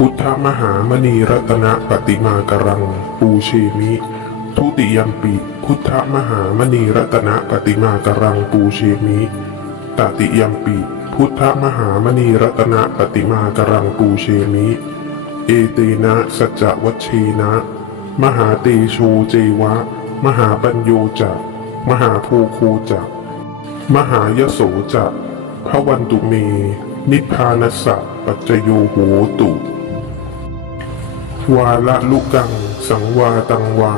พุทธมหามณีรัตนปฏิมากรัง ปูเชมิ ทุติยมปิ พุทธมหามณีรัตนปฏิมากรังปูเชมิตติยมปิ พุทธมหามณีรัตนปฏิมากรังปูเชมิ เอเตนะสัจวัชเชนะ มหาเตโชเจวะ มหาปัญโยจะมหาภูคูจะมหายโสจะพระวันตุเม นิพพานัสสะปัจจโยโหตุ วาละลุกัง สังวาตังวา